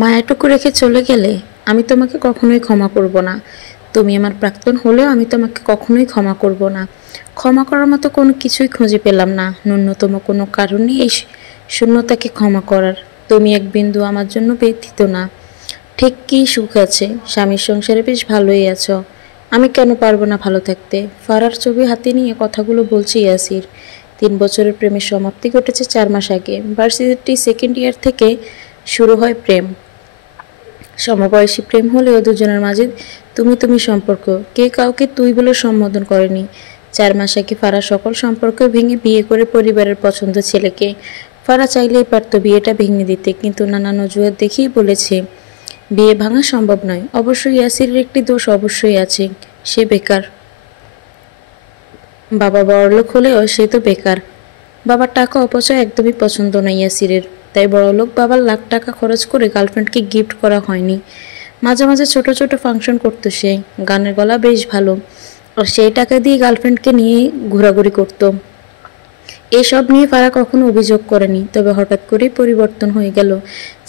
মায়াটুকু রেখে চলে গেলে আমি তোমাকে কখনোই ক্ষমা করব না। তুমি আমার প্রাক্তন হলেও আমি তোমাকে কখনোই ক্ষমা করব না। ক্ষমা করার মতো কোনো কিছুই খুঁজে পেলাম না, ন্যূনতম কোনো কারণেই এই শূন্যতাকে ক্ষমা করার। তুমি এক বিন্দু আমার জন্য ব্যথিত না। ঠিক কী সুখ আছে, স্বামীর সংসারে বেশ ভালোই আছো। আমি কেন পারবো না ভালো থাকতে? ফারার ছবি হাতে নিয়ে কথাগুলো বলছি ইয়াসির। 3 বছরের প্রেমের সমাপ্তি ঘটেছে 4 মাস আগে। ভার্সিটি সেকেন্ড ইয়ার থেকে শুরু হয় প্রেম। সমবয়সী প্রেম হলেও দুজনের মাঝে তুমি তুমি সম্পর্ক, কে কাউকে তুই বলে সম্বোধন করেনি। 4 মাস আগে ফারা সকল সম্পর্ক ভেঙে বিয়ে করে পরিবারের পছন্দ ছেলেকে। ফারা চাইলেই পারত বিয়েটা ভেঙে দিতে, কিন্তু নানান অজুহাত দেখেই বলেছে বিয়ে ভাঙা সম্ভব নয়। অবশ্যই ইয়াসিরের একটি দোষ অবশ্যই আছে, সে বেকার। বাবা বড়লোক হলেও সে তো বেকার। বাবার টাকা অপচয় একদমই পছন্দ নয় ইয়াসিরের, তাই বড়লোক বাবার লাখ টাকা খরচ করে গার্লফ্রেন্ডকে গিফট করা হয়নি। মাঝে মাঝে ছোট ছোট ফাংশন করতো সে, গানের গলা বেশ ভালো, আর সেই টাকা দিয়ে গার্লফ্রেন্ডকে নিয়ে ঘোরাঘুরি করত। এসব নিয়ে ফারা কখনো অভিযোগ করেনি, তবে হঠাৎ করেই পরিবর্তন হয়ে গেল।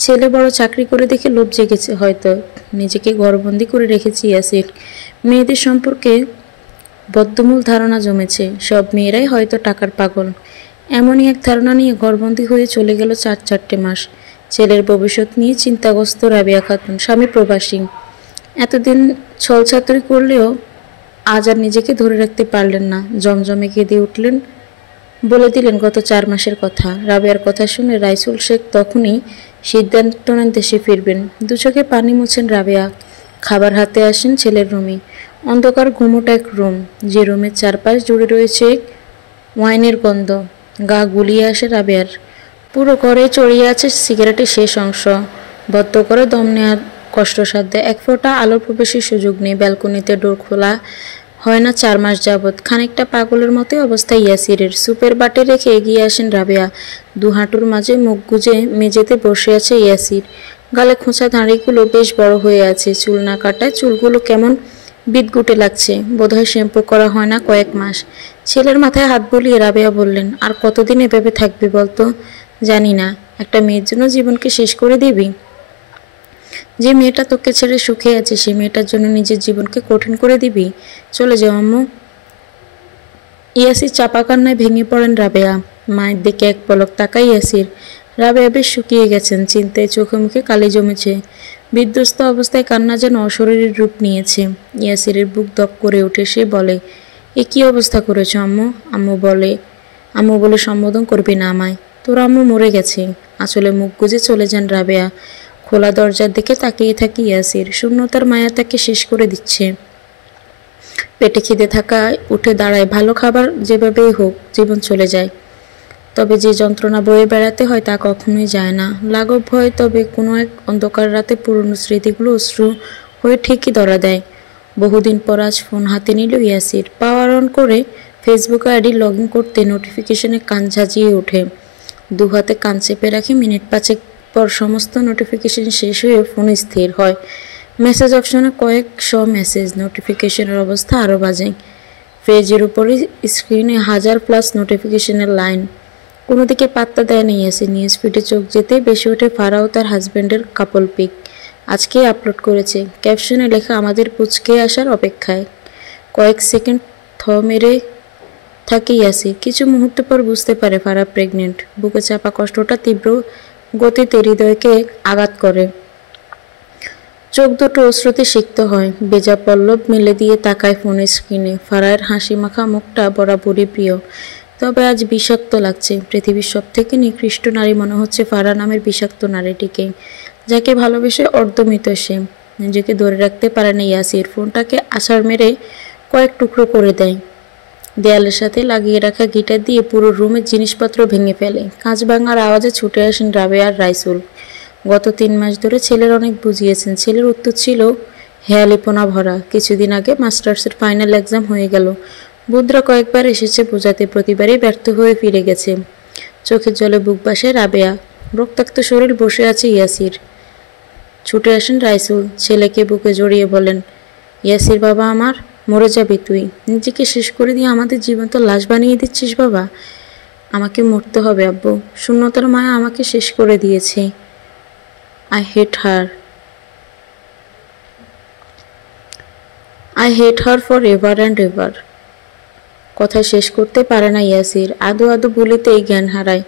ছেলে বড় চাকরি করে দেখে লোভ জেগেছে হয়তো। নিজেকে ঘরবন্দি করে রেখেছে ইয়াসির। মেয়েদের সম্পর্কে বদ্ধমূল ধারণা জমেছে, সব মেয়েরাই হয়তো টাকার পাগল। এমনই এক ধারণা নিয়ে ঘরবন্দি হয়ে চলে গেল 4 মাস। ছেলের ভবিষ্যৎ নিয়ে চিন্তাগ্রস্ত রাবিয়া খাতুন, স্বামী প্রবাসী। এতদিন ছলছাতুরি করলেও আজ আর নিজেকে ধরে রাখতে পারলেন না, জমজমে কেঁদে উঠলেন। বলে দিলেন গত 4 মাসের কথা। রাবিয়ার কথা শুনে রাইসুল শেখ তখনই সিদ্ধান্ত নেন দেশে ফিরবেন। দু চোখে পানি মুছেন রাবেয়া। খাবার হাতে আসেন ছেলের রুমে। অন্ধকার ঘুমোটা এক রুম, যে রুমের চারপাশ জুড়ে রয়েছে ওয়াইনের গন্ধ। গা গুলিয়ে আসে রাবেয়ার। পুরো ঘরে ছড়িয়ে আছে সিগারেটের শেষ অংশ। বদ্ধ করে দম নেওয়ার কষ্টসাধ্য। এক ফোঁটা আলোর প্রবেশের সুযোগ নেই। ব্যালকনিতে ডোর খোলা হয় না 4 মাস যাবৎ। খানিকটা পাগলের মতোই অবস্থা ইয়াসিরের। সুপের বাটে রেখে এগিয়ে আসেন রাবেয়া। দু হাঁটুর মাঝে মুখ গুজে মেঝেতে বসে আছে ইয়াসির। গালে খোঁচা দাঁড়িগুলো বেশ বড় হয়ে আছে। চুল না কাটায় চুলগুলো কেমন বিদগুটে লাগছে। বোধহয় শ্যাম্পু করা হয় না কয়েক মাস। ছেলের মাথায় হাত বুলিয়ে রাবেয়া বললেন, আর কতদিন এভাবে থাকবি বলতো? জানি না। একটা মেয়ের জন্য জীবনকে শেষ করে দিবি? যে মেয়েটা তোকে ছেড়ে সুখে আছে সে মেয়েটার জন্য নিজের জীবনকে কঠিন করে দিবি? চলে যাও আম্মু। ইয়াসির চাপা কান্নায় ভেঙে পড়েন রাবেয়া। মায়ের দিকে এক পলক তাকাই ইয়াসির। রাবেয়া বেশ শুকিয়ে গেছেন, চিন্তায় চোখে মুখে কালি জমেছে। বিধ্বস্ত অবস্থায় কান্না যেন অশরীরের রূপ নিয়েছে। ইয়াসিরের বুক দপ করে ওঠে। সে বলে, এ কী অবস্থা করেছ আম্মু? আম্মু বলে সম্বোধন করবি না আমায়। তোর আম্মু মরে গেছে। আসলে মুখ গুজে চলে যান রাবেয়া। খোলা দরজার দিকে তাকিয়ে থাকি ইয়াসির। শূন্যতার মায়া তাকে শেষ করে দিচ্ছে। পেটে খিদে থাকায় উঠে দাঁড়ায়। ভালো খাবার যেভাবেই হোক জীবন চলে যায়, তবে যে যন্ত্রণা বয়ে বেড়াতে হয় তা কখনোই যায় না। লাঘব হয়, তবে কোনো এক অন্ধকার রাতে পুরনো স্মৃতিগুলো অশ্রু হয়ে ঠিকই ধরা দেয়। বহুদিন পর আজ ফোন হাতে নিল ইয়াসির। পাওয়ার অন করে ফেসবুক আইডি লগ ইন করতে নোটিফিকেশনে কান ঝাঁঝিয়ে ওঠে। দু হাতে কান চেপে রাখি। মিনিট 5 পর সমস্ত নোটিফিকেশন শেষ হয়ে ফোন স্থির হয়। মেসেজ অপশনে কয়েকশো মেসেজ। নোটিফিকেশনের অবস্থা আরও বাজে। পেজের উপরে স্ক্রিনে 1000+ নোটিফিকেশনের লাইন। কোনো দিকে পাত্তা দেয় না ইয়াসির। নিউজ ফিডে চোখ যেতেই বেশি ওঠে ফারা ও তার হাজব্যান্ডের কাপল পিক। আজকেই আপলোড করেছে। ক্যাপশনে লেখা, আমাদের পুচকে আসার অপেক্ষায়। কয়েক সেকেন্ড মেরে থাকে ইয়াসির। কিছু মুহূর্ত পর বুঝতে পারে ফারা প্রেগনেন্ট। বুকে চাপা কষ্টটা তীব্র গতিতে হৃদয়কে আঘাত করে। চোখ দুটো অশ্রুতে সিক্ত হয়। বেজা পল্লব মেলে দিয়ে তাকায় ফোনের স্ক্রিনে। ফারায়ের হাসি মাখা মুখটা বরাবরই প্রিয়, তবে আজ বিষাক্ত লাগছে। পৃথিবীর সবথেকে নিকৃষ্ট নারী মনে হচ্ছে ফারা নামের বিষাক্ত নারীটিকে, যাকে ভালোবেসে অর্ধমৃত সে। নিজেকে ধরে রাখতে পারে না ইয়াসির। ফোনটাকে আছাড় মেরে কয়েক টুকরো করে দেয়। দেয়ালের সাথে লাগিয়ে রাখা গিটার দিয়ে পুরো রুমের জিনিসপত্র ভেঙে ফেলে। কাঁচ ভাঙার আওয়াজে ছুটে আসেন রাবেয়া আর রাইসুল। গত 3 মাস ধরে ছেলের অনেক বুঝিয়েছেন। ছেলের উত্তর ছিল হেয়ালিপনা ভরা। কিছুদিন আগে মাস্টার্সের ফাইনাল এক্সাম হয়ে গেল। বুধরা কয়েকবার এসেছে বোঝাতে, প্রতিবারই ব্যর্থ হয়ে ফিরে গেছে। চোখের জলে বুক বাসায় রাবেয়া। রক্তাক্ত শরীর বসে আছে ইয়াসির। ছুটে আসেন রাইসুল। ছেলেকে বুকে জড়িয়ে বলেন, ইয়াসির বাবা আমার, মরে যাবি তুই। নিজেকে শেষ করে দিয়ে আমাদের জীবন তো লাশ বানিয়ে দিচ্ছিস বাবা। আমাকে মরতে হবে আব্বু। শূন্যতার মায়া আমাকে শেষ করে দিয়েছে। I hate her. I hate her forever and ever. কথা শেষ করতে পারে না ইয়াসির, আদো আদো বলিতেই জ্ঞান হারায়।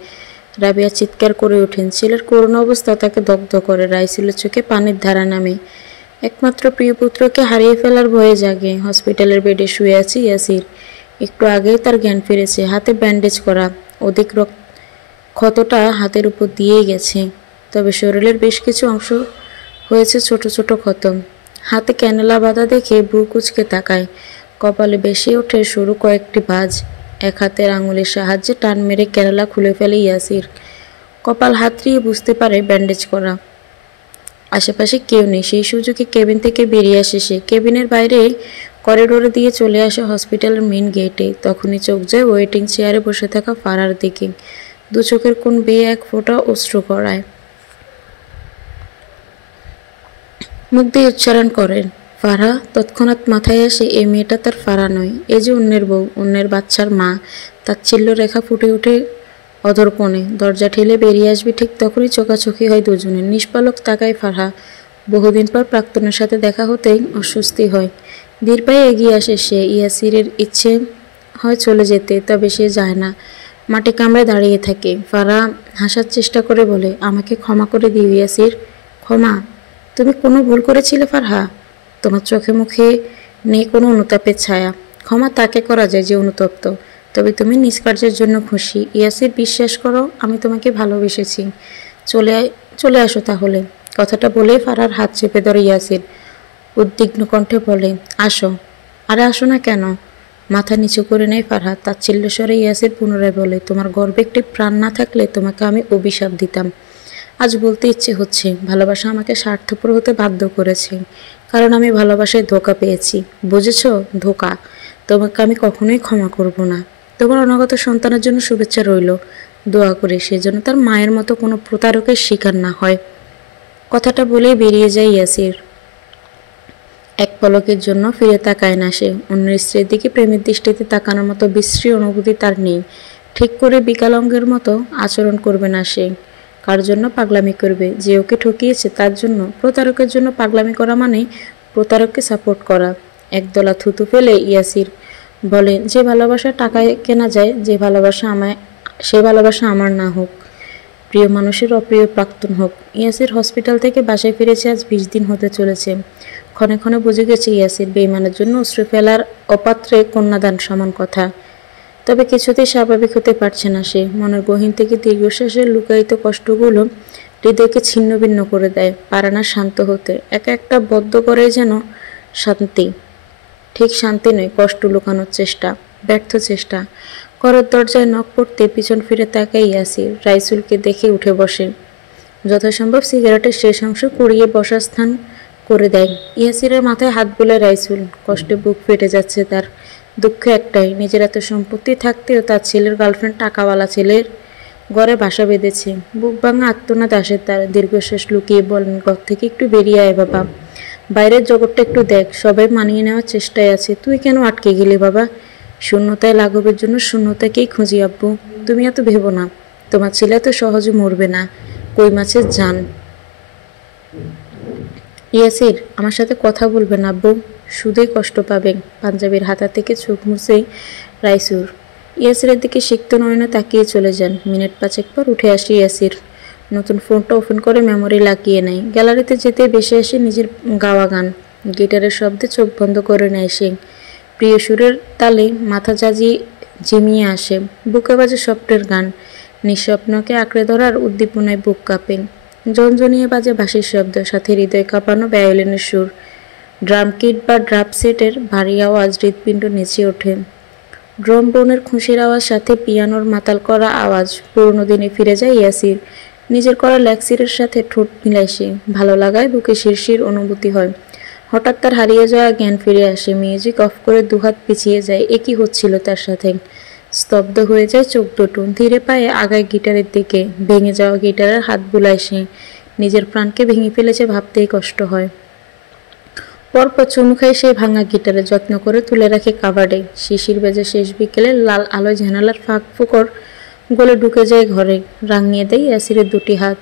রাবিয়া চিৎকার করে ওঠেন। ছেলের করুণ অবস্থা তাকে দগ্ধ করে। রাইসুলের চোখে পানির ধারা নামে। একমাত্র প্রিয় পুত্রকে হারিয়ে ফেলার ভয়ে জাগে। হসপিটালের বেডে শুয়ে আছে ইয়াসির। একটু আগেই তার জ্ঞান ফিরেছে। হাতে ব্যান্ডেজ করা, অধিক ক্ষতটা হাতের উপর দিয়েই গেছে, তবে শরীরের বেশ কিছু অংশ হয়েছে ছোট ছোট ক্ষত। হাতে ক্যানেলা বাঁধা দেখে ভ্রু কুঁচকে তাকায়। কপালে বেশি ওঠে সরু কয়েকটি ভাঁজ। এক হাতের আঙুলের সাহায্যে টান মেরে ক্যানেলা খুলে ফেলে ইয়াসির। কপাল হাতড়িয়ে বুঝতে পারে ব্যান্ডেজ করা। আশেপাশে কেউ নেই। সেই সুযোগে কেবিন থেকে বেরিয়ে আসে সে। কেবিনের বাইরে করিডোরে দিয়ে চলে আসে হসপিটালের মেন গেটে। তখনই চোখ যায় ওয়েটিং চেয়ারে বসে থাকা ফারহার দিকে। দু চোখের কোণ বেয়ে এক ফোঁটা অশ্রু গড়ায়। মুখ দিয়ে উচ্চারণ করেন ফারহা। তৎক্ষণাৎ মাথায় আসে এই মেয়েটা তার ফারহা নয়, এ যে অন্যের বউ, অন্যের বাচ্চার মা। তাচ্ছিল্য রেখা ফুটে ওঠে অধরকোণে। দরজা ঠেলে বেরিয়ে আসবে ঠিক তখনই চোখাচোখি হয় দুজনের। নিষ্পালক তাকায় ফারহা। বহুদিন পর প্রাক্তনের সাথে দেখা হতেই অস্বস্তি হয়। ধীর পায়ে এগিয়ে আসে সে। ইয়াসিরের ইচ্ছে হয় চলে যেতে, তবে সে যায় না। মাটি কামড়ে দাঁড়িয়ে থাকে। ফারহা হাসার চেষ্টা করে বলে, আমাকে ক্ষমা করে দিও ইয়াসির। ক্ষমা? তুমি কোনো ভুল করেছিলে ফারহা? তোমার চোখে মুখে নেই কোনো অনুতাপের ছায়া। ক্ষমা তাকে করা যায় যে অনুতপ্ত। তবে তুমি নিষ্কার্যের জন্য খুশি। ইয়াসির, বিশ্বাস করো, আমি তোমাকে ভালোবেসেছি। চলে চলে আসো তাহলে। কথাটা বলে ফারহার হাত চেপে ধরে ইয়াসির। উদ্বিগ্ন কণ্ঠে বলে, আসো। আরে আসো না কেন? মাথা নিচু করে নেয় ফারহা। তাচ্ছিল্য স্বরে ইয়াসির পুনরায় বলে, তোমার গর্বে একটি প্রাণ না থাকলে তোমাকে আমি অভিশাপ দিতাম। আজ বলতে ইচ্ছে হচ্ছে, ভালোবাসা আমাকে স্বার্থপর হতে বাধ্য করেছে, কারণ আমি ভালোবাসায় ধোঁকা পেয়েছি। বুঝেছ? ধোঁকা। তোমাকে আমি কখনোই ক্ষমা করব না। তোমার অনাগত সন্তানের জন্য শুভেচ্ছা রইল। দোয়া করি সেজন্য তার মায়ের মতো কোনো প্রতারকের শিকার না হয়। কথাটা বলেই বেরিয়ে যায় ইয়াসির। এক পলকের জন্য ফিরে তাকায় না সে। অন্যের স্ত্রীর দিকে প্রেমের দৃষ্টিতে তাকানোর মতো বিশ্রী অনুভূতি তার নেই। ঠিক করে বিকলাঙ্গের মতো আচরণ করবে না সে। কার জন্য পাগলামি করবে? যে ওকে ঠকিয়েছে তার জন্য। প্রতারকের জন্য পাগলামি করা মানে প্রতারককে সাপোর্ট করা। একদলা থুতু ফেলে ইয়াসির বলে, যে ভালোবাসা টাকায় কেনা যায়, যে ভালোবাসা সে ভালোবাসা আমার না হোক, প্রিয় মানুষের অপ্রিয় প্রাক্তন হোক। ইয়াসির হসপিটাল থেকে বাসায় ফিরেছে আজ 20 দিন হতে চলেছে। ক্ষণে ক্ষণে বুঝে গেছে ইয়াসির বেইমানের জন্য অশ্রু ফেলার অপাত্রে কন্যাদান সমান কথা। তবে কিছুতেই স্বাভাবিক হতে পারছে না সে। মনের গহীন থেকে দীর্ঘশ্বাসের লুকায়িত কষ্টগুলো হৃদয়কে ছিন্ন ভিন্ন করে দেয়। পারে না শান্ত হতে। একা একটা বদ্ধ করে যেন শান্তি। ঠিক শান্তি নয়, কষ্ট লুকানোর চেষ্টা, ব্যর্থ চেষ্টা। ঘরের দরজায় নখ পড়তে পিছন ফিরে তাকায় ইয়াসির। রাইসুলকে দেখে উঠে বসে। যথাসম্ভব সিগারেটের শেষ অংশ কুড়িয়ে বসার স্থান করে দেয়। ইয়াসিরের মাথায় হাত বুলায় রাইসুল। কষ্টে বুক ফেটে যাচ্ছে তার। দুঃখ একটাই, নিজের এত সম্পত্তি থাকতেও তার ছেলের গার্লফ্রেন্ড টাকাওয়ালা ছেলের ঘরে বাসা বেঁধেছে। বুক ভাঙা আত্মনাদ আসে তার। দীর্ঘশ্বাস লুকিয়ে বলেন, ঘর থেকে একটু বেরিয়ে আয় বাবা, বাইরের জগৎটা একটু দেখ। সবাই মানিয়ে নেওয়ার চেষ্টায় আছে, তুই কেন আটকে গেলি বাবা? শূন্যতায় লাঘবের জন্য শূন্যতাকেই খুঁজি আব্বু। তুমি এত ভেবো না, তোমার ছেলে এত সহজে মরবে না। কই মাছের জান। ইয়াসির, আমার সাথে কথা বলবেন আব্বু, শুধুই কষ্ট পাবেন। পাঞ্জাবির হাতা থেকে চোখ মুছেই রাইসুর ইয়াসিরের দিকে সিক্ত নয়নে তাকিয়ে চলে যান। মিনিট 5 পর উঠে আসে ইয়াসির। নতুন ফোনটা ওপেন করে মেমোরি লাগিয়ে নেয়। গ্যালারিতে যেতে বেশি আসে নিজের গাওয়া গান। গিটারের শব্দে চোখ বন্ধ করে নেয় সে। প্রিয় সুরের তালে মাথা ঝিমিয়ে আসে। বুকে বাজে স্বপ্নের গান। নিঃস্বপ্নকে আঁকড়ে ধরার উদ্দীপনায় বুক কাঁপে। ঝনঝনিয়ে বাজে বাঁশির শব্দ, সাথে হৃদয় কাঁপানো ভায়োলিনের সুর। ড্রাম কিট বা ড্রাম সেটের ভারী আওয়াজ হৃৎপিণ্ড নেচে ওঠে। ড্রম বোনের খুশির আওয়াজ, সাথে পিয়ানোর মাতাল করা আওয়াজ। পুরনো দিনে ফিরে যায় ইয়াসির। নিজের করা ল্যাক্সিরের সাথে ঠোঁট মিলায় সে। ভালো লাগায় বুকে শিরশির অনুভূতি হয়। হঠাৎ তার হারিয়ে যাওয়া জ্ঞান ফিরে আসে। মিউজিক অফ করে দুহাত পিছিয়ে যায়। একই হচ্ছিল তার সাথে। স্তব্ধ হয়ে যায় চোখ দুটো। ধীরে পায়ে আগায় গিটারের দিকে। ভেঙে যাওয়া গিটারের হাত বুলায় সে। নিজের প্রাণকে ভেঙে ফেলেছে ভাবতেই কষ্ট হয়। পরপর চুমু খায় সেই ভাঙা গিটারে। যত্ন করে তুলে রাখে কাবার্ডে। শিশির বেজে শেষ বিকেলে লাল আলোয় জানালার ফাঁক ফোকর গলে ঢুকে যায় ঘরে। রাঙিয়ে দেয় ইয়াসিরের দুটি হাত।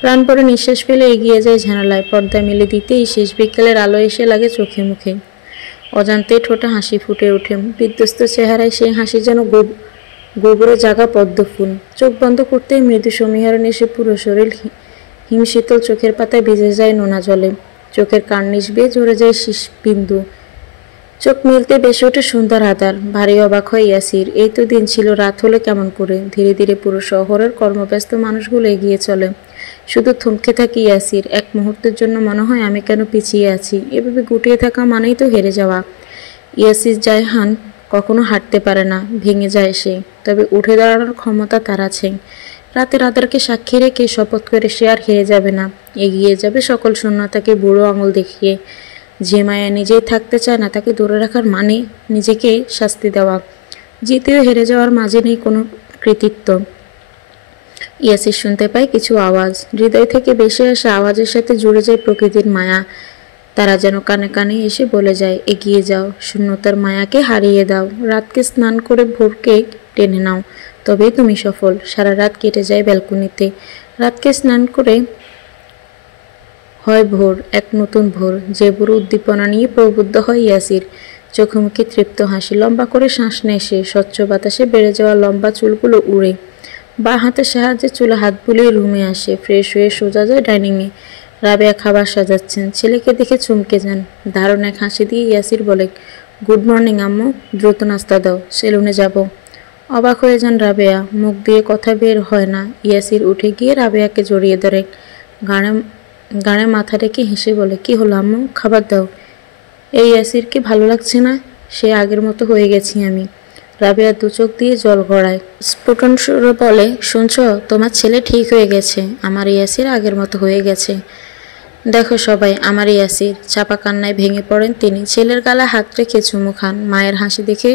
প্রাণপরে নিঃশ্বাস ফেলে এগিয়ে যায় জানালায়। পর্দা মেলে দিতেই শেষ বিকেলের আলো এসে লাগে চোখে মুখে। অজান্তেই ঠোঁটে হাসি ফুটে ওঠে। বিধ্বস্ত চেহারায় সেই হাসি যেন গোবরে জাগা পদ্ম ফুল। চোখ বন্ধ করতেই মৃদু সমীরণ এসে পুরো শরীর হিমশীতল চোখের পাতায় ভিজে যায় নোনা জলে। চোখের কার্নিশ বেয়ে ঝরে যায় শীষ বিন্দু। চোখ মেলতে বেশি ওঠে সুন্দর আধার। ভারী অবাক হয় ইয়াসির। এই তো দিন ছিল, রাত হলে কেমন করে? ধীরে ধীরে পুরো শহরের কর্মব্যস্ত মানুষগুলো এগিয়ে চলে। শুধু থমকে থাকি ইয়াসির। এক মুহূর্তের জন্য মনে হয় আমি কেন পিছিয়ে আছি। এভাবে গুটিয়ে থাকা মানেই তো হেরে যাওয়া। ইয়াসির জায়হান কখনো হাঁটতে পারে না, ভেঙে যায় সে। তবে উঠে দাঁড়ানোর ক্ষমতা তার আছে। রাতের আধারকে সাক্ষী রেখে শপথ করে সে আর হেরে যাবে না। এগিয়ে যাবে সকল শূন্যতাকে বুড়ো আঙুল দেখিয়ে। যে মায়া নিজেই থাকতে চায় না তাকে দূরে রাখার মানে নিজেকে শাস্তি দেওয়া। জিতেও হেরে যাওয়ার মাঝে নেই কোনো কৃতিত্ব। ইয়াসির শুনতে পায় কিছু আওয়াজ। হৃদয় থেকে ভেসে আসা আওয়াজের সাথে জুড়ে যায় প্রকৃতির মায়া। তারা যেন কানে কানে এসে বলে যায়, এগিয়ে যাও, শূন্যতার মায়াকে হারিয়ে দাও, রাতকে স্নান করে ভোরকে টেনে নাও, তবেই তুমি সফল। সারা রাত কেটে যায় ব্যালকনিতে। রাতকে স্নান করে হয় ভোর, এক নতুন ভোর। যে ভোর উদ্দীপনা নিয়ে প্রবুদ্ধ হয় ইয়াসির। চোখে মুখে তৃপ্ত হাসি। লম্বা করে শ্বাস নেয় সে। স্বচ্ছ বাতাসে বেড়ে যাওয়া লম্বা চুলগুলো উড়ে। বা হাতের সাহায্যে চুলে হাত বুলিয়ে রুমে আসে। ফ্রেশ হয়ে সোজা যায় ডাইনিংয়ে। রাবেয়া খাবার সাজাচ্ছেন। ছেলেকে দেখে চমকে যান। দারুণ এক হাসি দিয়ে ইয়াসির বলে, গুড মর্নিং আম্মু, দ্রুত নাস্তা দাও, সেলুনে যাব। অবাক হয়ে যান রাবেয়া। মুখ দিয়ে কথা বের হয় না। ইয়াসির উঠে গিয়ে রাবেয়াকে জড়িয়ে ধরে গানে মাথা রেখে হেসে বলে, কি হলো আম্মু, খাবার দাও। এই ইয়াসিরকে ভালো লাগছে না? সে আগের মতো হয়ে গেছি আমি। রাবেয়া দু চোখ দিয়ে জল গড়ায়। স্ফুটন সুরে বলে, শুনছ, তোমার ছেলে ঠিক হয়ে গেছে। আমার ইয়াসির আগের মতো হয়ে গেছে। দেখো সবাই, আমার ইয়াসির। চাপা কান্নায় ভেঙে পড়েন তিনি। ছেলের গালে হাত রেখে চুমু খান। মায়ের হাসি দেখে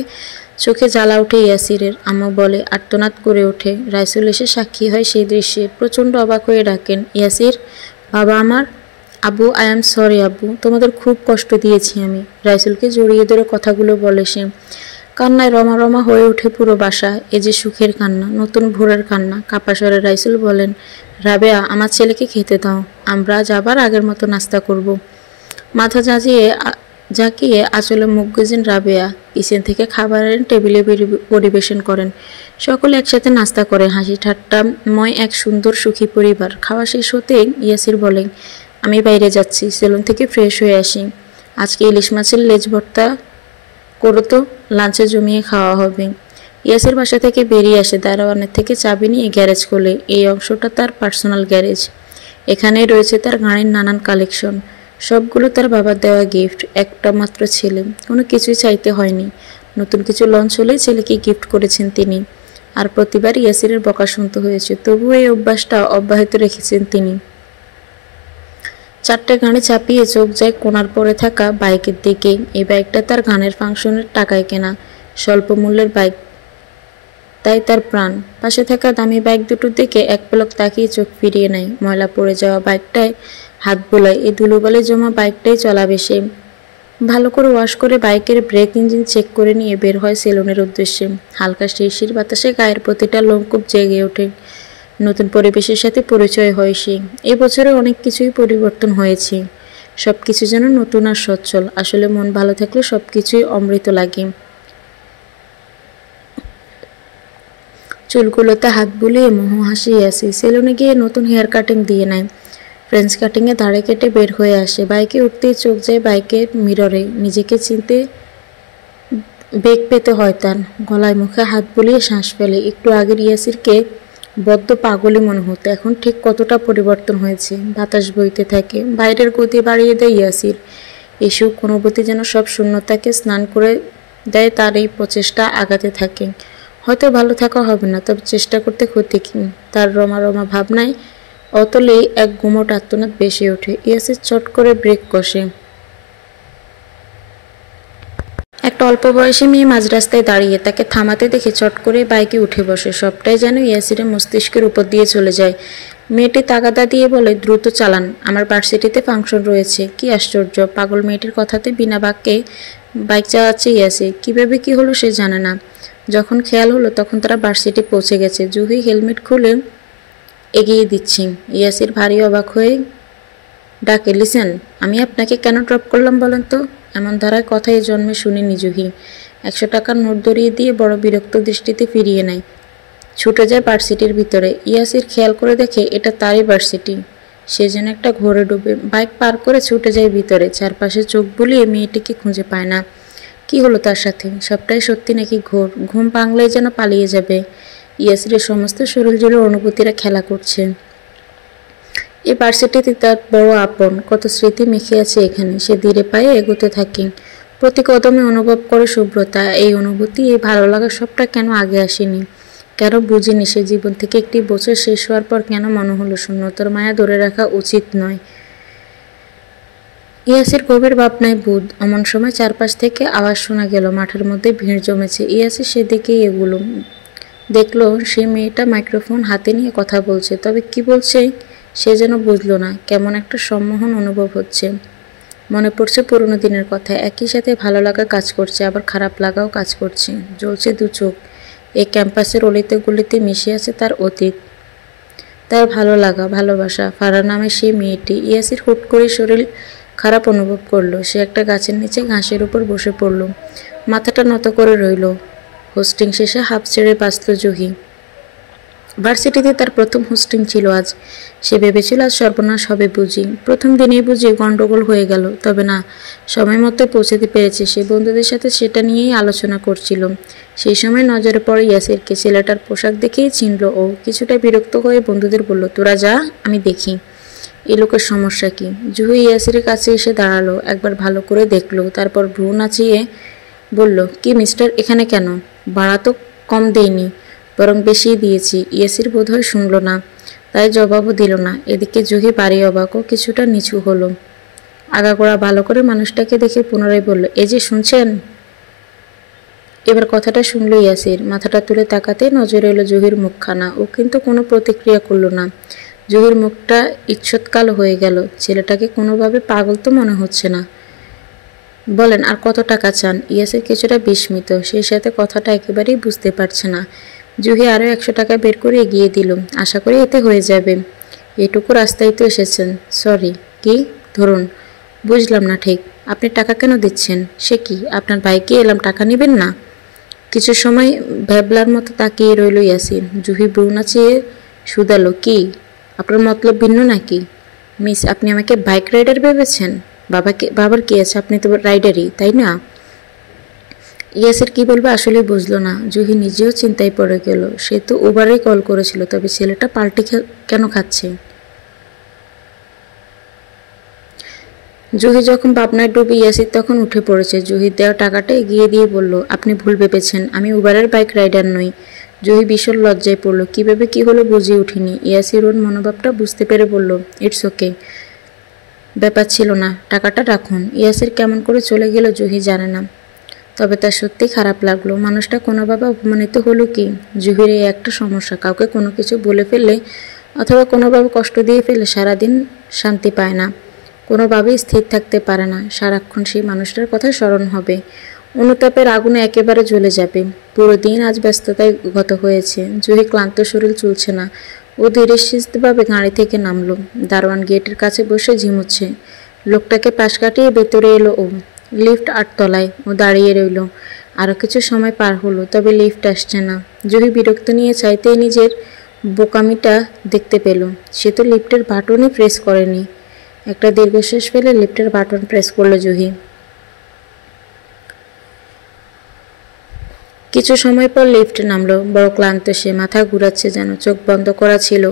চোখে জ্বালা ওঠে ইয়াসিরের। আম্মু বলে, আর্তনাদ করে ওঠে। রাইসুল এসে সাক্ষী হয় সেই দৃশ্যে। প্রচণ্ড অবাক হয়ে ডাকেন, ইয়াসির, বাবা আমার। আব্বু, আই এম সরি আব্বু, তোমাদের খুব কষ্ট দিয়েছি আমি। রাইসুলকে জড়িয়ে ধরে কথাগুলো বলে সে। কান্নায় রমা রমা হয়ে ওঠে পুরো বাসা। এ যে সুখের কান্না, নতুন ভোরের কান্না। কাপা স্বরে রাইসুল বলেন, রাবেয়া, আমার ছেলেকে খেতে দাও, আমরা আজ আবার আগের মতো নাস্তা করব। মাথা ঝাঁকিয়ে আঁচলে মুখ গুজেন রাবেয়া। পিছন থেকে খাবারের টেবিলে পরিবেশন করেন। সকলে একসাথে নাস্তা করে। হাসি ঠাট্টাময় এক সুন্দর সুখী পরিবার। খাওয়া শেষ হতে ইয়াসির বলেন, আমি বাইরে যাচ্ছি, সেলুন থেকে ফ্রেশ হয়ে আসি। আজকে ইলিশ মাছের লেজ ভর্তা করো তো, লাঞ্চে জমিয়ে খাওয়া হবে। ইয়াসির বাসা থেকে বেরিয়ে আসে। দারোয়ানের থেকে চাবি নিয়ে গ্যারেজ খোলে। এই অংশটা তার পার্সোনাল গ্যারেজ। এখানেই রয়েছে তার গাড়ির নানান কালেকশন। সবগুলো তার বাবার দেওয়া গিফট। একটা মাত্র ছেলে, কোনো কিছুই চাইতে হয়নি। নতুন কিছু লঞ্চ হলেই ছেলেকে গিফট করেছেন তিনি। আর প্রতিবার ইয়াসিরের বকা শুনতে হয়েছে, তবুও এই অভ্যাসটা অব্যাহত রেখেছেন তিনি। চারটে গাড়ি চাপিয়ে চোখ যায় কোণার পরে থাকা বাইকের দিকে। এই বাইকটা তার গানের ফাংশনের টাকায় কেনা, স্বল্প মূল্যের বাইক, তাই তার প্রাণ। পাশে থাকা দামি বাইক দুটোর দিকে এক পলক তাকিয়ে চোখ ফিরিয়ে নেয়। ময়লা পড়ে যাওয়া বাইকটায় হাত বোলায়। এই ধুলোবালে জমা বাইকটাই চলাবে সে। ভালো করে ওয়াশ করে বাইকের ব্রেক ইঞ্জিন চেক করে নিয়ে বের হয় সেলুনের উদ্দেশ্যে। হালকা শিরশির বাতাসে গায়ের প্রতিটা লোমকূপ জেগে ওঠে। নতুন পরিবেশের সাথে পরিচয় হয় সে। এবছরে অনেক কিছুই পরিবর্তন হয়েছে। সব কিছু যেন নতুন আর সচ্ছল। আসলে মন ভালো থাকলে সব কিছুই অমৃত লাগে। চুলগুলোতে হাত বুলিয়ে মোহ হাসি আসে। সেলুনে গিয়ে নতুন হেয়ার কাটিং দিয়ে নেয়। ফ্রেঞ্চ কাটিংয়ে দাড়ি কেটে বের হয়ে আসে। বাইকে উঠতেই চোখ যায় বাইকের মিররে। নিজেকে চিনতে বেগ পেতে হয় তার। গলায় মুখে হাত বুলিয়ে শ্বাস ফেলে। একটু আগের ইয়াসিরকে বড্ড পাগলি মনে হতো, এখন ঠিক কতটা পরিবর্তন হয়েছে। বাতাস বইতে থাকে। বাইরের গতি বাড়িয়ে দেয় ইয়াসির। এই সুখ অনুভূতি যেন সব শূন্যতাকে স্নান করে দেয়। তার এই প্রচেষ্টা আগাতে থাকে। হয়তো ভালো থাকা হবে না, তবে চেষ্টা করতে ক্ষতি কি। তার রমা রমা ভাবনায় অতলেই এক গুমোট আর্তনাদ বেশি ওঠে। ইয়াসির চট করে ব্রেক কষে। একটা অল্প বয়সী মেয়ে মাঝ রাস্তায় দাঁড়িয়ে। তাকে থামাতে দেখে চট করে বাইকে উঠে বসে। সবটাই যেন ইয়াসিরের মস্তিষ্কের উপর দিয়ে চলে যায়। মেয়েটি তাগাদা দিয়ে বলে, দ্রুত চালান, আমার ভার্সিটিতে ফাংশন রয়েছে। কি আশ্চর্য! পাগল মেয়েটির কথাতে বিনা বাক্যে বাইক চালাচ্ছে ইয়াসির। কীভাবে কি হলো সে জানে না। যখন খেয়াল হলো তখন তারা ভার্সিটি পৌঁছে গেছে। জুহি হেলমেট খুলে এগিয়ে দিচ্ছি। ইয়াসির ভারী অবাক হয়ে ডাকে, লিসেন, আমি আপনাকে কেন ড্রপ করলাম বলেন তো? এমন ধারায় কথা এই জন্মে শুনিনি জুহি। 100 টাকার নোট ধরিয়ে দিয়ে বড় বিরক্ত দৃষ্টিতে ফিরিয়ে নেয়। ছুটে যায় ভার্সিটির ভিতরে। ইয়াসির খেয়াল করে দেখে এটা তারই ভার্সিটি। সে যেন একটা ঘোরে ডুবে। বাইক পার করে ছুটে যায় ভিতরে। চারপাশে চোখ বুলিয়ে মেয়েটিকে খুঁজে পায় না। কি হলো তার সাথে? সবটাই সত্যি নাকি ঘোর? ঘুম ভাঙলেই যেন পালিয়ে যাবে। ইয়াসিরের সমস্ত শরীর জুড়ে অনুভূতিরা খেলা করছে। এই ভার্সিটিতে তার বড় আপন, কত স্মৃতি মিশে আছে এখানে। সে ধীরে পায়ে এগোতে থাকে। প্রতি কদমে অনুভব করে শুভ্রতা। এই অনুভূতি, এই ভালো লাগা সবটা কেন আগে আসেনি? কেন বুঝিনি সে জীবন থেকে একটি বছর শেষ হওয়ার পর কেন মনে হলো শূন্যতার মায়া ধরে রাখা উচিত নয়? ইয়াসির গভীর ভাবনায় বুধ। এমন সময় চারপাশ থেকে আওয়াজ শোনা গেল। মাঠের মধ্যে ভিড় জমেছে। ইয়াসির সেদিকেই এগুলো দেখলো। সে মেয়েটা মাইক্রোফোন হাতে নিয়ে কথা বলছে, তবে কি বলছে সে যেন বুঝলো না। কেমন একটা সম্মোহন অনুভব হচ্ছে। মনে পড়ছে পুরনো দিনের কথা। একই সাথে ভালো লাগা কাজ করছে, আবার খারাপ লাগাও কাজ করছে। জ্বলছে দু চোখ। এই ক্যাম্পাসের অলিতে গলিতে মিশে আছে তার অতীত, তার ভালো লাগা, ভালোবাসা। ফারাহ নামে সেই মেয়েটি। ইয়াসির হুট করে শরীর খারাপ অনুভব করলো। সে একটা গাছের নিচে ঘাসের উপর বসে পড়ল। মাথাটা নত করে রইল। হোস্টিং শেষে হাঁপ ছেড়ে বাঁচল জুহি। ভার্সিটিতে তার প্রথম হোস্টিং ছিল আজ। সে ভেবেছিল আজ সর্বনাশ হবে বুঝি। প্রথম দিনেই বুঝি গন্ডগোল হয়ে গেল। তবে না, সময় মতো পৌঁছাতে পেরেছে। সে বন্ধুদের সাথে সেটা নিয়েই আলোচনা করছিল। সেই সময় নজরে পড়ে ইয়াসিরকে। ছেলেটার পোশাক দেখেই চিনল ও। কিছুটা বিরক্ত হয়ে বন্ধুদের বলল, তোরা যা, আমি দেখি এই লোকের সমস্যা কি। জুহি ইয়াসিরের কাছে এসে দাঁড়ালো। একবার ভালো করে দেখলো, তারপর ভ্রু নাচিয়ে বলল, কি মিস্টার, এখানে কেন? ভাড়া তো কম দেইনি, বরং বেশিই দিয়েছি। ইয়াসির বোধহয় শুনল না, তাই জবাবও দিল না। এদিকে জুহি বাড়ি অবাকও কিছুটা নিচু হলো। আগাগোড়া ভালো করে মানুষটাকে দেখে পুনরায় বলল, এই যে শুনছেন? এবার কথাটা শুনল ইয়াসির। মাথাটা তুলে তাকাতে নজরে এলো জুহির মুখখানা। ও কিন্তু কোনো প্রতিক্রিয়া করল না। জুহির মুখটা ঈষৎকালো হয়ে গেল। ছেলেটাকে কোনোভাবে পাগল তো মনে হচ্ছে না। বলেন, আর কত টাকা চান? ইয়াসির কিছুটা বিস্মিত, সেই সাথে কথাটা একেবারেই বুঝতে পারছে না। জুহি আরও 100 টাকা বের করে এগিয়ে দিল। আশা করি এতে হয়ে যাবে। এটুকু রাস্তায় তো এসেছেন। সরি। কি? ধরুন। বুঝলাম না ঠিক। আপনি টাকা কেন দিচ্ছেন? সে কি, আপনার ভাইকে এলাম টাকা নেবেন না? কিছু সময় ভ্যাবলার মতো তাকিয়ে রইল ইয়াসির। জুহি ভ্রু নাচিয়ে শুধালো, কি আপনার মতলব ভিন্ন নাকি? মিস, আপনি আমাকে বাইক রাইডার ভেবেছেন? বাবার কি আছে? আপনি তো রাইডারই, তাই না? ইয়াসির কি বলবে আসলে বুঝলো না। জুহি নিজেও চিন্তায় পড়ে গেল। সে তো উবারেই কল করেছিল, তবে ছেলেটা পাল্টি কেন খাচ্ছে? জুহি যখন ভাবনায় ডুবে, ইয়াসির তখন উঠে পড়েছে। জুহির দেওয়া টাকাটা এগিয়ে দিয়ে বলল, আপনি ভুল ভেবেছেন, আমি উবারের বাইক রাইডার নই। জুহি ভীষণ লজ্জায় পড়ল। কীভাবে কি হলো বুঝিয়ে উঠিনি। ইয়াসির ওর মনোভাবটা বুঝতে পেরে বলল, ইটস ওকে, ব্যাপার ছিল না, টাকাটা রাখুন। ইয়াসির কেমন করে চলে গেল জুহি জানে না, তবে তার সত্যি খারাপ লাগলো। মানুষটা কোনোভাবে অপমানিত হলো কি? জুহির এই একটা সমস্যা, কাউকে কোনো কিছু বলে ফেললে অথবা কোনোভাবে কষ্ট দিয়ে ফেললে সারাদিন শান্তি পায় না, কোনোভাবেই স্থির থাকতে পারে না। সারাক্ষণ সেই মানুষটার কথা স্মরণ হবে। অনুতাপের আগুনে একেবারে জ্বলে যাবে। পুরো দিন আজ ব্যস্ততায় গত হয়েছে। জুহি ক্লান্ত শরীর চলছে না। ও ধীরে সুস্থভাবে গাড়ি থেকে নামলো। দারোয়ান গেটের কাছে বসে ঝিমুচ্ছে। লোকটাকে পাশ কাটিয়ে ভেতরে এলো ও। লিফট 8 তলায়। ও দাঁড়িয়ে রইল। আরও কিছু সময় পার হলো, তবে লিফট আসছে না। জুহি বিরক্ত নিয়ে চাইতেই নিজের বোকামিটা দেখতে পেল। সে তো লিফটের বাটনই প্রেস করেনি। একটা দীর্ঘশ্বাস ফেলে লিফটের বাটন প্রেস করলো জুহি। কিছু সময় পর লিফটে নামলো। বড় ক্লান্ত সে, মাথা ঘুরাচ্ছে যেন, চোখ বন্ধ করা ছিল।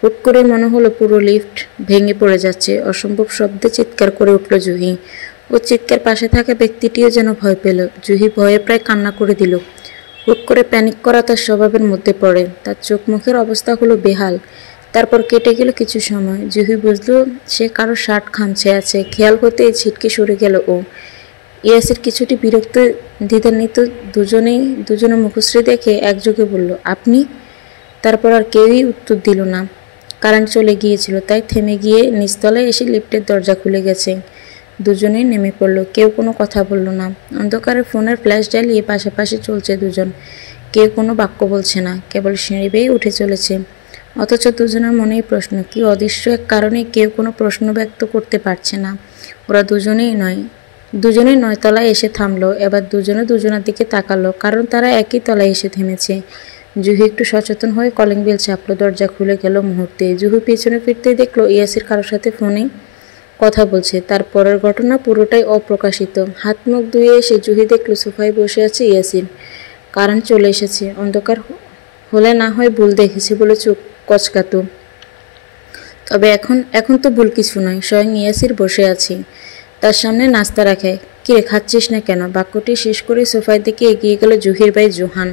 হুট করে মনে হলো পুরো লিফট ভেঙে পড়ে যাচ্ছে। অসম্ভব শব্দে চিৎকার করে উঠল জুহি। ওর চিৎকার পাশে থাকা ব্যক্তিটিও যেন ভয় পেল। জুহি ভয়ে প্রায় কান্না করে দিল। হুট করে প্যানিক করা তার স্বভাবের মধ্যে পড়ে। তার চোখ মুখের অবস্থা হলো বেহাল। তারপর কেটে গেল কিছু সময়। জুহি বুঝল সে কারো শার্ট খামছে আছে। খেয়াল হতেই ছিটকে সরে গেল ও। ইয়াসির কিছুটি বিরক্ত দ্বিধান্বিত। দুজনে মুখশ্রী দেখে একযোগে বলল, আপনি? তারপর আর কেউই উত্তর দিল না। কারেন্ট চলে গিয়েছিল, তাই থেমে গিয়ে নিচতলায় এসে লিফটের দরজা খুলে গেছে। দুজনেই নেমে পড়ল। কেউ কোনো কথা বলল না। অন্ধকারে ফোনের ফ্ল্যাশ জ্বালিয়ে পাশাপাশি চলছে দুজন। কেউ কোনো বাক্য বলছে না, কেবল সিঁড়ি বেয়ে উঠে চলেছে। অথচ দুজনের মনেই প্রশ্ন, কি অদৃশ্য এক কারণে কেউ কোনো প্রশ্ন ব্যক্ত করতে পারছে না। ওরা দুজনেই 9 তলায় এসে থামলো। এবার দুজনে দুজনের দিকে তাকালো, কারণ তারা একই তলায় এসে থেমেছে। জুহি একটু সচেতন হয়ে কলিং বেল চাপলো। দরজা খুলে গেল মুহূর্তে। জুহি পেছনে ফিরতেই দেখলো ইয়াসির কারোর সাথে ফোনে কথা বলছে। তারপরের ঘটনা পুরোটাই অপ্রকাশিত। হাত মুখ ধুয়ে এসে জুহি দেখলো সোফায় বসে আছে ইয়াসির। কারেন্ট চলে এসেছে। অন্ধকার হলে না হয় ভুল দেখেছি বলে চোখ কচকাতো, তবে এখন তো ভুল কিছু নয়। স্বয়ং ইয়াসির বসে আছে, তার সামনে নাস্তা রাখে। কিরে, খাচ্ছিস না কেন? বাক্যটি শেষ করে সোফার দিকে এগিয়ে গেল জুহির ভাই জোহান।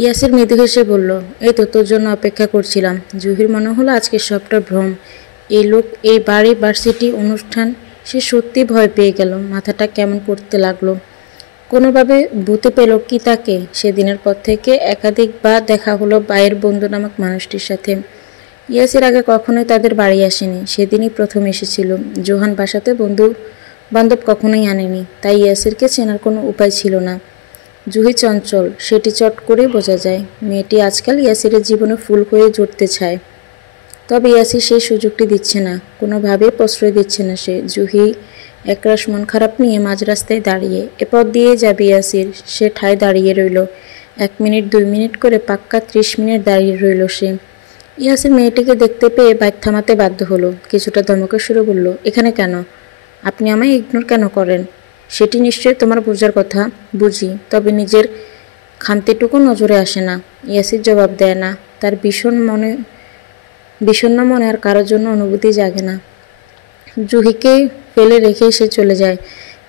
ইয়াসির মৃদু হেসে বলল, এই তো তোর জন্য অপেক্ষা করছিলাম। জুহির মনে হলো আজকে সবটা ভ্রম। এই লোক, এই বাড়ি, ভার্সিটি, অনুষ্ঠান। সে সত্যি ভয় পেয়ে গেল। মাথাটা কেমন করতে লাগলো। কোনোভাবে ভূতে পেল কি তাকে? সেদিনের পর থেকে একাধিকবার দেখা হলো ভাইয়ের বন্ধু নামক মানুষটির সাথে। ইয়াসির আগে কখনোই তাদের বাড়ি আসেনি, সেদিনই প্রথম এসেছিল। জোহান বাসাতে বন্ধু বান্ধব কখনোই আনেনি, তাই ইয়াসিরকে চেনার কোনো উপায় ছিল না। জুহি চঞ্চল, সেটি চট করেই বোঝা যায়। মেয়েটি আজকাল ইয়াসিরের জীবনে ফুল হয়ে জুটতে চায়, তবে ইয়াসির সেই সুযোগটি দিচ্ছে না, কোনোভাবেই প্রশ্রয় দিচ্ছে না সে। জুহি একরাশ মন খারাপ নিয়ে মাঝ রাস্তায় দাঁড়িয়ে। এ পথ দিয়ে যাবে ইয়াসির, সে ঠায় দাঁড়িয়ে রইল। 1 মিনিট 2 মিনিট করে পাক্কা 30 মিনিট দাঁড়িয়ে রইল সে। ইয়াসির মেয়েটিকে দেখতে পেয়ে বাইক থামাতে বাধ্য হলো। কিছুটা ধমকে সুরে বলল, এখানে কেন? আপনি আমায় ইগনোর কেন করেন? সেটি নিশ্চয়ই তোমার বোঝার কথা। বুঝি, তবে নিজের খান্তিটুকু নজরে আসে না। ইয়াসির জবাব দেয় না। তার বিষণ্ণ মনে আর কারোর জন্য অনুভূতি জাগে না। জুহিকে ফেলে রেখে সে চলে যায়।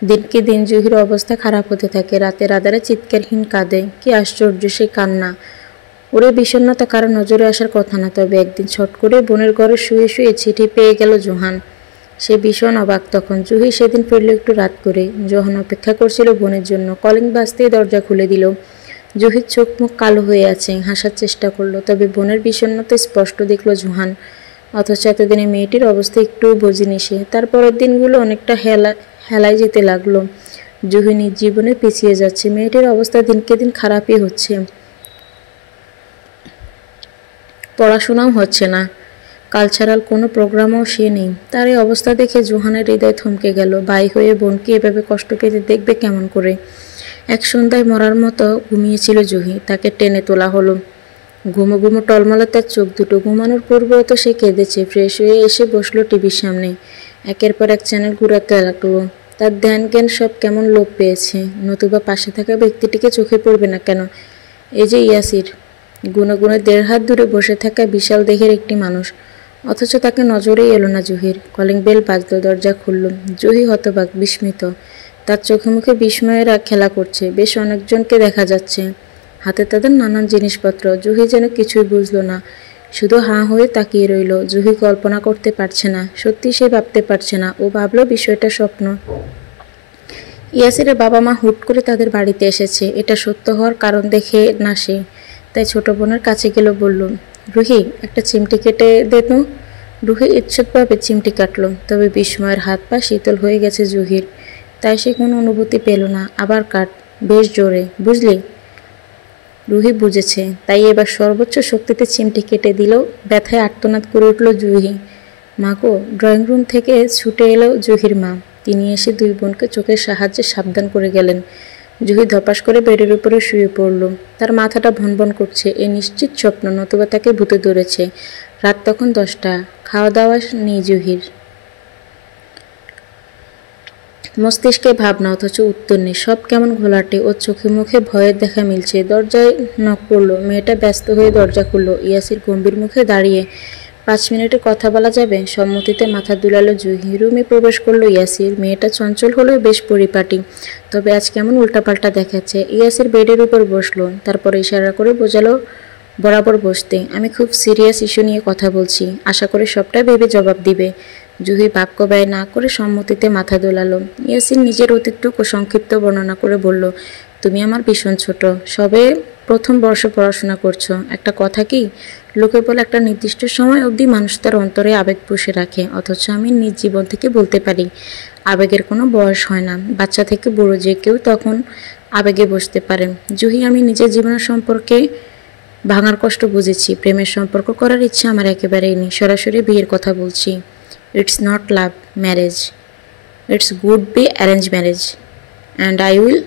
দিনকে দিন জুহির অবস্থা খারাপ হতে থাকে। রাতের আধারে চিৎকারহীন কাঁদে। কি আশ্চর্য সে কান্না! ওরে বিষণ্ণতা কারো নজরে আসার কথা না, তবে একদিন ছট করে বোনের ঘরে শুয়ে শুয়ে চিঠি পেয়ে গেল জোহান। সে ভীষণ অবাক তখন। জুহি সেদিন ফিরল একটু রাত করে। জোহান অপেক্ষা করছিল বোনের জন্য। কলিং বাজতেই দরজা খুলে দিল। জুহির চোখ মুখ কালো হয়ে আছে। হাসার চেষ্টা করলো, তবে বোনের বিষণ্ণতা স্পষ্ট দেখল জোহান। অথচ এতদিনে মেয়েটির অবস্থা একটুও বোঝেনি সে। তারপরের দিনগুলো অনেকটা হেলায় যেতে লাগলো। জুহি নিজ জীবনে পিছিয়ে যাচ্ছে। মেয়েটির অবস্থা দিনকে দিন খারাপই হচ্ছে। পড়াশোনাও হচ্ছে না, কালচারাল কোনো প্রোগ্রামও সে নেই। তার এই অবস্থা দেখে জোহানের হৃদয় থমকে গেল। ভাই হয়ে বোনকে এভাবে কষ্ট পেতে দেখবে কেমন করে? এক সন্ধ্যায় মরার মতো ঘুমিয়েছিল জুহি। তাকে টেনে তোলা হলো। ঘুমো ঘুমো টলমলে তার চোখ দুটো। ঘুমানোর পূর্বেও তো সে কেঁদেছে। ফ্রেশ হয়ে এসে বসলো টিভির সামনে। একের পর এক চ্যানেল ঘুরাতে লাগলো। তার ধ্যান জ্ঞান সব কেমন লোপ পেয়েছে। নতুবা পাশে থাকা ব্যক্তিটিকে চোখে পড়বে না কেন? এই যে ইয়াসির, গুনে গুনে 1.5 হাত দূরে বসে থাকা বিশাল দেহের একটি মানুষ, অথচ তাকে নজরেই এলো না জুহির। কলিং বেল বাজল, দরজা খুলল। জুহি হতবাক, বিস্মিত। তার চোখে মুখে বিস্ময়ের খেলা করছে। বেশ অনেকজনকে দেখা যাচ্ছে, হাতে তাদের নানান জিনিসপত্র। জুহি যেন কিছুই বুঝলো না, শুধু হাঁ হয়ে তাকিয়ে রইল। জুহি কল্পনা করতে পারছে না, সত্যি সে ভাবতে পারছে না। ও ভাবলো বিষয়টা স্বপ্ন। ইয়াসিরের বাবা মা হুট করে তাদের বাড়িতে এসেছে, এটা সত্য হওয়ার কারণ দেখে না সে। তাই ছোট বোনের কাছে গেল, বলল, রুহি, একটা চিমটি কেটে দে তো। রুহি ইচ্ছুকভাবে চিমটি কাটলো, তবে বিস্ময়ের হাত পা শীতল হয়ে গেছে জুহির। তাই সে কোনো অনুভূতি পেল না। আবার কাট, বেশ জোরে, বুঝলি? রুহি বুঝেছে, তাই এবার সর্বোচ্চ শক্তিতে চিমটি কেটে দিল। ব্যথায় আর্তনাদ করে উঠল জুহি। মা গো! ড্রয়িং রুম থেকে ছুটে এলো জুহির মা। তিনি এসে 2 বোনকে চোখের সাহায্যে সাবধান করে গেলেন। জুহি ধপাস করে বেডের উপরে শুয়ে পড়ল। তার মাথাটা ভনভন করছে। এ নিশ্চিত স্বপ্ন, নতুবা তাকে ভূতে ধরেছে। রাত তখন 10টা। খাওয়া দাওয়া নেই জুহির। মস্তিষ্কে ভাবনা, অথচ উত্তর নেই। সব কেমন ঘোলাটে। ওর চোখে মুখে ভয়ের দেখা মিলছে। দরজায় নক পড়ল। মেয়েটা ব্যস্ত হয়ে দরজা খুলল। ইয়াসির গম্ভীর মুখে দাঁড়িয়ে। 5 মিনিটে কথা বলা যাবে? সম্মতিতে মাথা দুলালো জুহি। রুমে প্রবেশ করলো ইয়াসির। মেয়েটা চঞ্চল হলেও বেশ পরিপাটি, তবে আজ কেমন উল্টাপাল্টা দেখাচ্ছে। ইয়াসির বেডের উপর বসলো, তারপর ইশারা করে বোঝালো বরাবর বসতে। আমি খুব সিরিয়াস ইস্যু নিয়ে কথা বলছি, আশা করি সবটা ভেবে জবাব দিবে। জুহি বাক্য ব্যয় না করে সম্মতিতে মাথা দোলালো। ইয়াসির নিজের অতীতটুকু সংক্ষিপ্ত বর্ণনা করে বলল, তুমি আমার ভীষণ ছোট, সবে প্রথম বর্ষে পড়াশোনা করছো। একটা কথা কি, লোকে বলে একটা নির্দিষ্ট সময় অবধি মানুষ তার অন্তরে আবেগ পুষে রাখে, অথচ আমি নিজ জীবন থেকে বলতে পারি আবেগের কোনো বয়স হয় না। বাচ্চা থেকে বুড়ো যে কেউ তখন আবেগে বসতে পারে। জুহি, আমি নিজের জীবনের সম্পর্কে ভাঙার কষ্ট বুঝেছি। প্রেমের সম্পর্ক করার ইচ্ছা আমার একেবারেই নেই। সরাসরি বিয়ের কথা বলছি। It's not love marriage, it's good be arrange marriage, and I will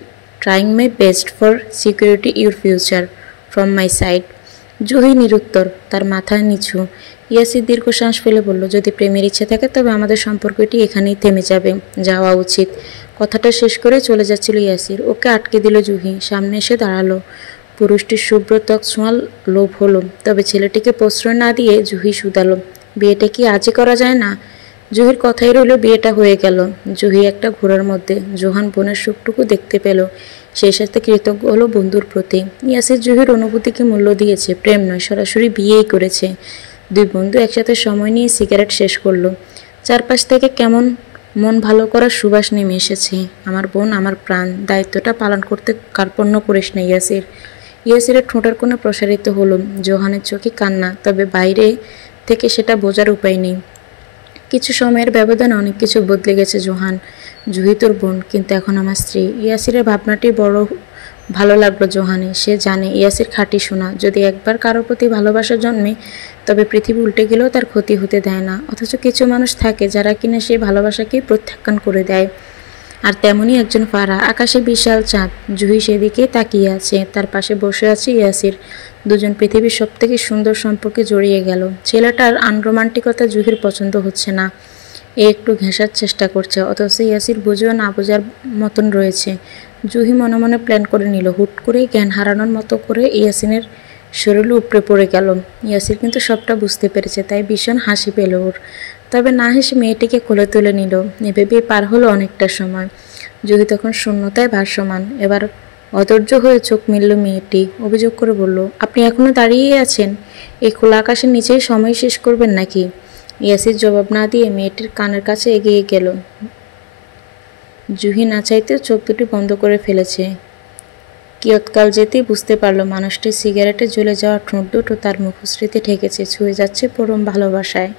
trying my best for security your future from my side. Juhi নিরুত্তর, তার মাথায় নিচু। ইয়াসির দীর্ঘশ্বাস ফেলে বলল, যদি প্রেমের ইচ্ছে থাকে তবে আমাদের সম্পর্কটি এখানেই থেমে যাবে, যাওয়া উচিত। কথাটা শেষ করে চলে যাচ্ছিল ইয়াসির। ওকে আটকে দিল জুহি। সামনে এসে দাঁড়ালো। পুরুষটির শুভ্র ত্বক ছোঁয়ার লোভ হলো, তবে ছেলেটিকে প্রশ্রয় না দিয়ে জুহি শুধালো, বিয়েটা কি আজই করা যায় না? জুহির কথাই রইল, বিয়েটা হয়ে গেল। জুহি একটা ঘোড়ার মধ্যে জোহান বোনের সুখটুকু দেখতে পেল। সেই সাথে কৃতজ্ঞ হলো বন্ধুর প্রতি। ইয়াসির জুহির অনুভূতিকে মূল্য দিয়েছে, প্রেম নয়, সরাসরি বিয়েই করেছে। দুই বন্ধু একসাথে সময় নিয়ে সিগারেট শেষ করলো। চারপাশ থেকে কেমন মন ভালো করার সুবাস নেমে এসেছে। আমার বোন, আমার প্রাণ, দায়িত্বটা পালন করতে কার্পণ্য করিস না ইয়াসির। ইয়াসিরের ঠোঁটের কোণে প্রসারিত হলো। জোহানের চোখে কান্না, তবে বাইরে থেকে সেটা বোঝার উপায় নেই। কিছু সময়ের ব্যবধানে অনেক কিছু বদলে গেছে জোহান। জুহি তোর বোন, কিন্তু এখন আমার স্ত্রী। ইয়াসিরের ভাবনাটি বড় ভালো লাগলো জোহানে। সে জানে ইয়াসির খাঁটি সোনা। যদি একবার কারোর প্রতি ভালোবাসা জন্মে তবে পৃথিবী উল্টে গেলেও তার ক্ষতি হতে দেয় না। অথচ কিছু মানুষ থাকে যারা কিনা সেই ভালোবাসাকেই প্রত্যাখ্যান করে দেয়। আর তেমনই একজন ফারা। আকাশে বিশাল চাঁদ। জুহি সেদিকে তাকিয়ে আছে। তার পাশে বসে আছে ইয়াসির। দুজন পৃথিবীর সবথেকে সুন্দর সম্পর্কে জড়িয়ে গেল। ছেলেটার আনরোমান্টিকতা জুহির পছন্দ হচ্ছে না। এ একটু ঘেঁষার চেষ্টা করছে, অথচ ইয়াসির বুঝেও না বোঝার মতন রয়েছে। জুহি মনে মনে প্ল্যান করে নিল, হুট করেই জ্ঞান হারানোর মতো করে ইয়াসিনের শরীরে উপড়ে পড়ে গেল। ইয়াসির কিন্তু সবটা বুঝতে পেরেছে, তাই ভীষণ হাসি পেল ওর। তবে না হেসে মেয়েটিকে কোলে তুলে নিল। এভাবেই পার হলো অনেকটা সময়। জুহি তখন শূন্যতায় ভাসমান। এবার অধৈর্য হয়ে চোখ মিলল মেয়েটি। অভিযোগ করে বলল, আপনি এখনো দাঁড়িয়ে আছেন? এই খোলা আকাশের নিচেই সময় শেষ করবেন নাকি? ইয়াসির জবাব না দিয়ে মেয়েটির কানের কাছে এগিয়ে গেল। জুহি না চাইতেও চোখ দুটি বন্ধ করে ফেলেছে। কিয়ৎকাল যেতেই বুঝতে পারল মানুষটি সিগারেটে জ্বলে যাওয়া ঠোঁট দুটো তার মুখশ্রীতে ঠেকেছে, ছুঁয়ে যাচ্ছে পরম ভালোবাসায়।